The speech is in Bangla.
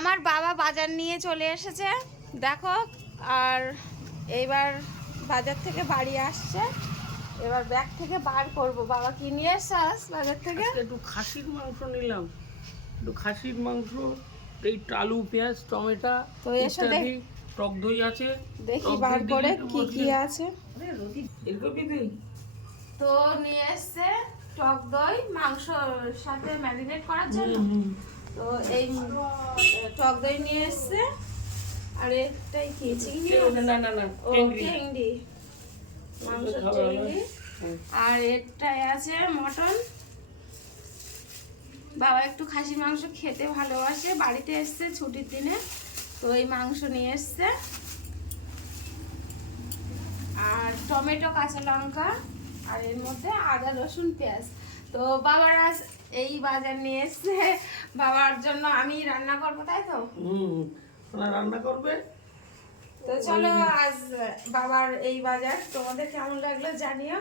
আমার বাবা বাজার নিয়ে চলে এসেছে দেখো। আর এইবার বাজার থেকে বাড়ি আসছে, এবার ব্যাগ থেকে বার করব। বাবা কি নিয়ে এসছাস বাজার থেকে? একটু খাসির মাংস নিলাম, একটু খাসির মাংস, এই আলু পেঁয়াজ টমেটো তো এসো ইত্যাদি, টক দই আছে। দেখি টক বার দই করে দিবি কি একটু কি আছে। এরকমই দিই। তো নিয়ে এসছে টক দই মাংসর সাথে ম্যারিনেট করার জন্য। তো এই টক দই নিয়ে এসছে। আর এটাই কি চিংড়ি? না না না, ও চিংড়ি, মাংস চিংড়ি। আর এটাই আছে মটন। বাবা একটু খাসির মাংস খেতে ভালোবাসে, বাড়িতে এসছে ছুটির দিনে, তো এই মাংস নিয়ে এসছে। আর টমেটো কাঁচা লঙ্কা, আর এর মধ্যে আদা রসুন পেঁয়াজ। তো বাবার আজ এই বাজার নিয়ে এসছে, বাবার জন্য আমি রান্না করবো, তাই তো? রান্না করবে। তো চলো আজ বাবার এই বাজার তোমাদের কেমন লাগলো জানিও।